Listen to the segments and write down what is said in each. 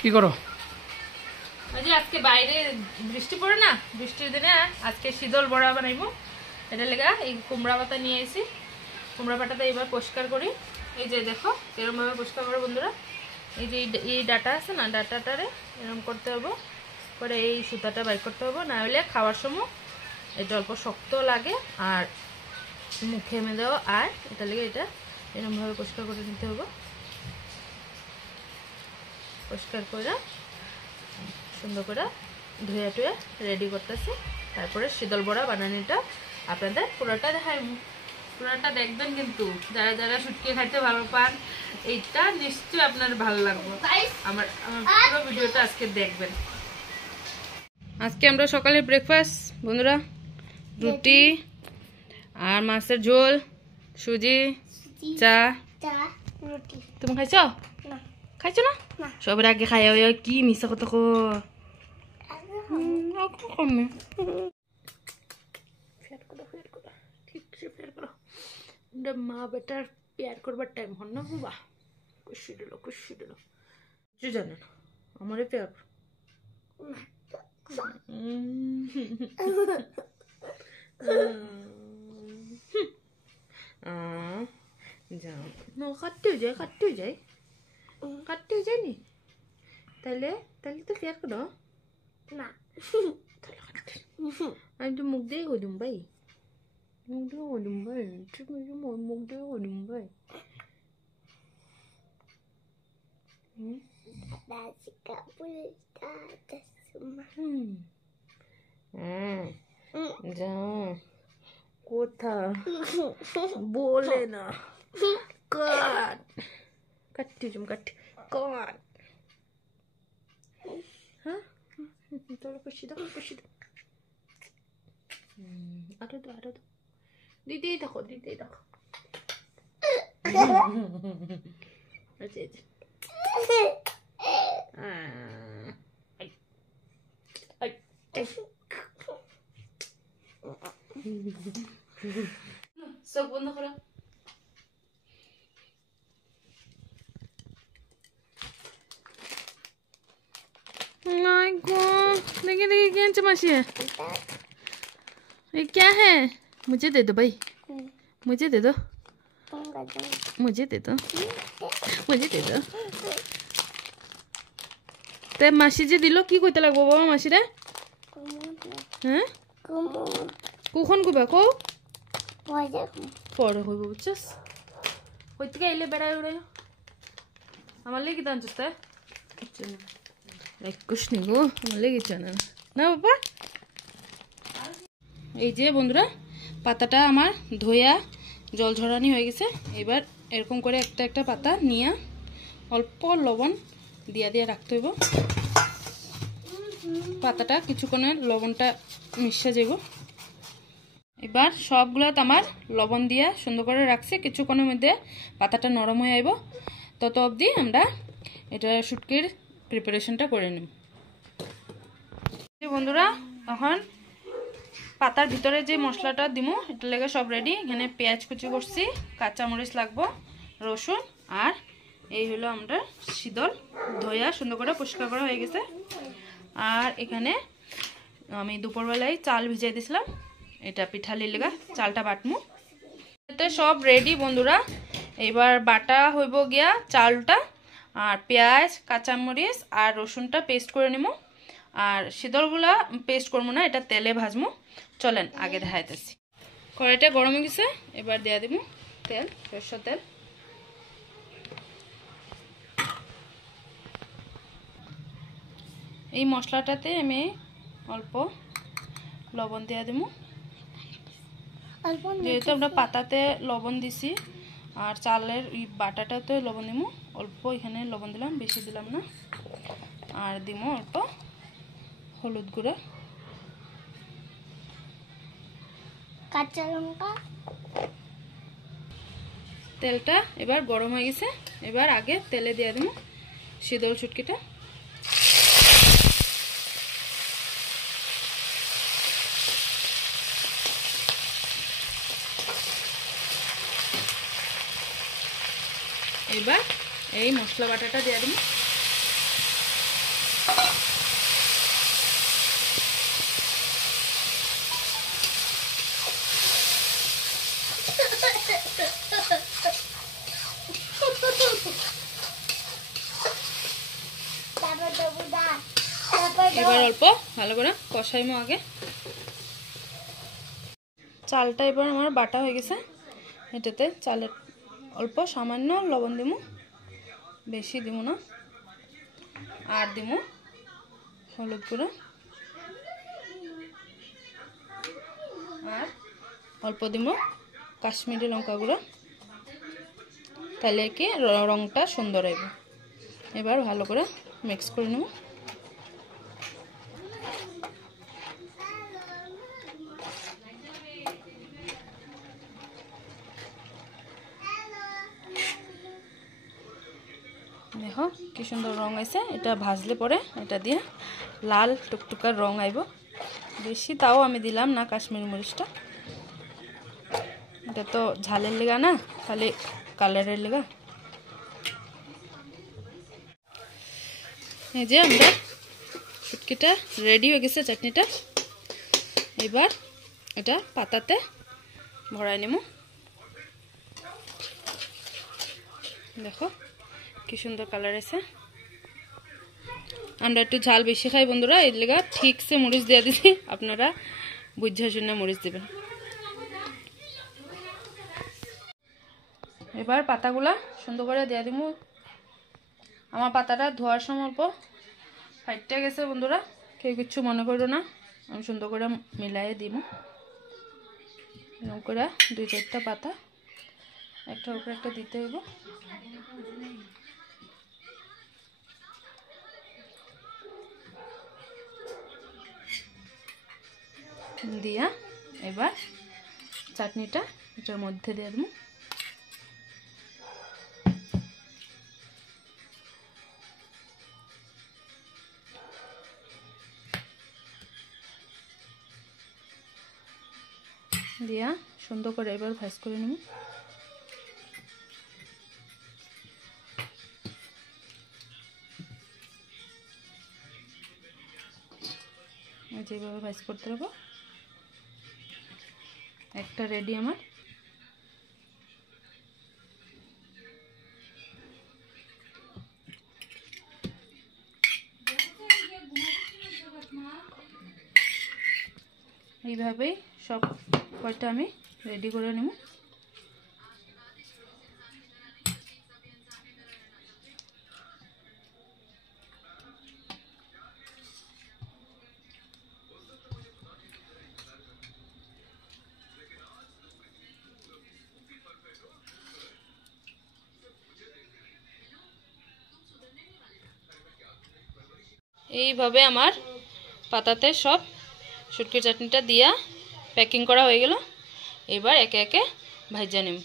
কি করো? আজকে বাইরে বৃষ্টি পড়ে না, বৃষ্টির দিনে আজকে শীতল বড়া বানাইবো। এটা লেগা এই কুমড়া পাতা নিয়ে আইছি। কুমড়া পাতাটা এবার পরিষ্কার করি। এই যে দেখো এরকম ভাবে পরিষ্কার করো বন্ধুরা। এই যে এই ডাটা আছে না, ডাটাটারে এরকম করতে হবে, পরে এই সুতাটা বাইর করতে হবে, না হলে খাওয়ার সময় এটা অল্প শক্ত লাগে আর মুখে মেদেও। আর এটা লেগে এটা এরকম ভাবে পরিষ্কার করে নিতে হবে। পরিষ্কার করে সুন্দর করে ধুয়ে টুয়ে রেডি করতেছি। তারপরে শীতল বড়া বানানোটা আপনাদের পুরোটা দেখাই, পুরোটা দেখবেন। কিন্তু যারা যারা শুটকি খাইতে ভালো পান এইটা নিশ্চয়ই আপনার ভালো লাগবে। আমার পুরো ভিডিওটা আজকে দেখবেন। আজকে আমরা সকালে ব্রেকফাস্ট বন্ধুরা, রুটি আর মাছের ঝোল, সুজি, চা। তুমি খাইছো? খাইছো না? সবার আগে খাই কি মিশা কথা কমে মা বেটার পেয়ার করবার টাইম হন না বাবা। খুশি দিল কিছু জানে না আমারে পেয়ার কাটতেও যায়নি। তাহলে তো পেয়ার করো না। আমি তো মুখ দিয়ে হলুম ভাই, মুখ দিয়ে হলুম ভাই। যা কোথা বলে না, কাটতে হ্যাঁ তোরা খুশি দাও আরো তো দিতেই দেখো চোখ বন্ধ করো। देखिए क्या चमाशी है, ये क्या है? मुझे दे दो भाई, मुझे दे दो। তে মাসি যে দিল কি কইতে লাগবো বাবা মাসি রে? হ্যাঁ কখন কইবা কো পরে হইব বুঝছস। কই থেকে আইলে বেড়াই উড়ে আমার লেগে দান চুস্তা কুছ নি গো, আমার লেগে না না বাবা। এই যে বন্ধুরা পাতাটা আমার ধোয়া জল ঝরানি হয়ে গেছে। এবার এরকম করে একটা পাতা নিয়ে অল্প লবণ দিয়া রাখতে হইব। পাতাটা কিছুক্ষণে লবণটা মিশে যাব। এবার সবগুলো আমার লবণ দিয়া সুন্দর করে রাখছি। কিছুক্ষণের মধ্যে পাতাটা নরম হয়ে আইব, তত অবধি আমরা এটা শুটকির প্রিপারেশনটা করে নিব। বন্ধুরা এখন পাতার ভিতরে যে মশলাটা দিমু এটা লেগে সব রেডি। এখানে পেঁয়াজ কুচি করছি, কাঁচামরিচ লাগবো, রসুন, আর এই হলো আমরা শীতল ধোয়া সুন্দর করে পরিষ্কার করা হয়ে গেছে। আর এখানে আমি দুপুরবেলায় চাল ভিজাই দিছিলাম, এটা পিঠালি লেগা চালটা বাটমু। এতে সব রেডি বন্ধুরা। এবার বাটা হইব গিয়া চালটা, আর পেঁয়াজ, কাঁচামরিচ আর রসুনটা পেস্ট করে নিমু। আর শীতলগুলা পেস্ট করবো না, এটা তেলে ভাজমু। চলেন আগে দেখাইতেছি। কড়াইটা গরম হয়ে গেছে, এবার দেয়া দিব তেল, সরষের তেল। এই মশলাটাতে আমি অল্প লবণ দেয়া দিব, যেহেতু আমরা পাতাতে লবণ দিছি আর চালের এই বাটাটাতে লবণ দিব। অল্প এখানে লবণ দিলাম, বেশি দিলাম না। আর দিব অল্প হলুদ গুঁড়া, কাঁচা লঙ্কা। তেলটা এবার গরম হয়ে গেছে, এবার আগে তেলে দিয়ে দিব শীতল শুটকিটা। এবার এই মশলা বাটাটা দিয়ে দিব। এবার অল্প ভালো করে কষাইমো আগে। চালটা এবার আমার বাটা হয়ে গেছে, এটাতে চালের অল্প সামান্য লবণ দিমু, বেশি দিমু না। আর দিমু হলুদ গুঁড়ো, আর অল্প দিমু কাশ্মীরি লঙ্কা গুঁড়ো, তাহলে কি রংটা সুন্দর হবে। এবার ভালো করে মিক্স করে নেব। দেখো কি সুন্দর রং আছে। এটা ভাজলে পরে এটা দিয়ে লাল টুকটুকার রং আইব। বেশি তাও আমি দিলাম না কাশ্মীরি মরিচটা, এটা তো ঝালের লেগা না, খালি কালারের লেগা। এই যে আমরা শুটকিটা রেডি হয়ে গেছে, চাটনিটা। এবার এটা পাতাতে ভরাই নেব। দেখো কি সুন্দর কালার আছে। আমরা একটু ঝাল বেশি খাই বন্ধুরা, এর লেগা ঠিকসে মরিচ দিয়ে দিছি, আপনারা বুঝার জন্য মরিচ দিবেন। এবার পাতাগুলা সুন্দর করে দিয়ে দিব। আমার পাতাটা ধোয়ার সময় অল্প ফাইটটা গেছে বন্ধুরা, কেউ কিছু মনে করো না। আমি সুন্দর করে মিলাই দিব, এরকম করে 2-4টা পাতা একটার উপরে একটা দিতে হইব। দিয়া এবার চাটনিটা এটার মধ্যে দিয়ে দেবো। দিয়া সুন্দর করে এবার ভাজ করে নেব। যেভাবে ভাজ করতে হবে। একটা রেডি আমার। এইভাবেই সব কয়টা আমি রেডি করে নেব। এইভাবে আমার পাতাতে সব শুটকির চাটনিটা দিয়া প্যাকিং করা হয়ে গেল। এবার একে একে ভাজা নিব।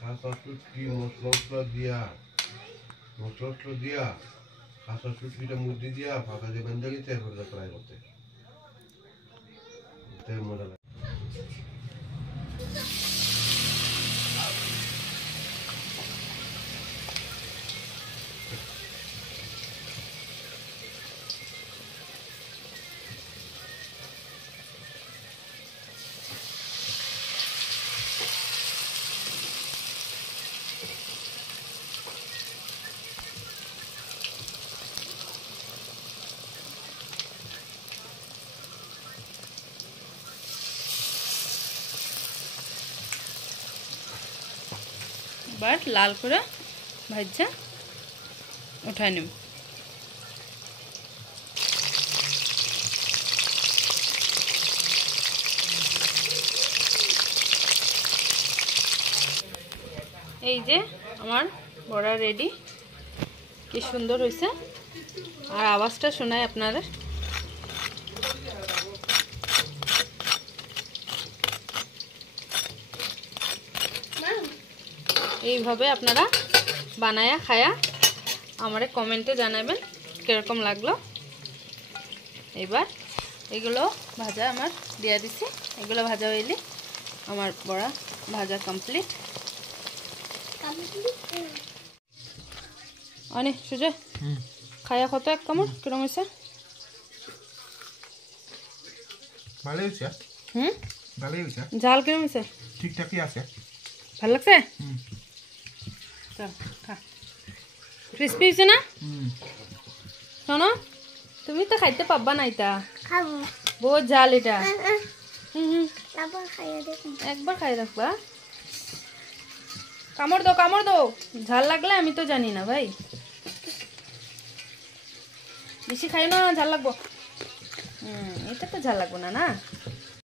খাসা শুটকি মশলা দিয়া খাসা শুটকিটা মুদি দিয়া ফাঁকা দিয়ে বেঁধে গেছে, এরপরে ফ্রাই করতে মজা লাগে। এবার লাল করে ভাজা উঠায় নেব। এই যে আমার বড়া রেডি, কি সুন্দর হয়েছে। আর আওয়াজটা শোনায় আপনাদের। এইভাবে আপনারা বানায়া খায়া আমারে কমেন্টে জানাবেন কিরকম লাগলো। এবার এগুলো ভাজা আমার দিয়া দিছি, এগুলো ভাজা হইলে আমার বড়া ভাজা কমপ্লিট। অনেক সুজয় খায়া কত এক কামড় কিরম হয়েছে? ভালোই হয়েছে। ভালোই হয়েছে। ঝাল কিরম হয়েছে? ঠিকঠাকই আছে। ভালো লাগছে? চল খা। ক্রিস্পি হয়েছে না? শোনো, তুমি তো খাইতে পারবা না, এটা বহুত ঝাল এটা। একবার খাই রাখবা। কামড় দাও, কামড় দাও। ঝাল লাগলে আমি তো জানি না ভাই, বেশি খাই না, ঝাল লাগবো। এটা তো ঝাল লাগবো না না।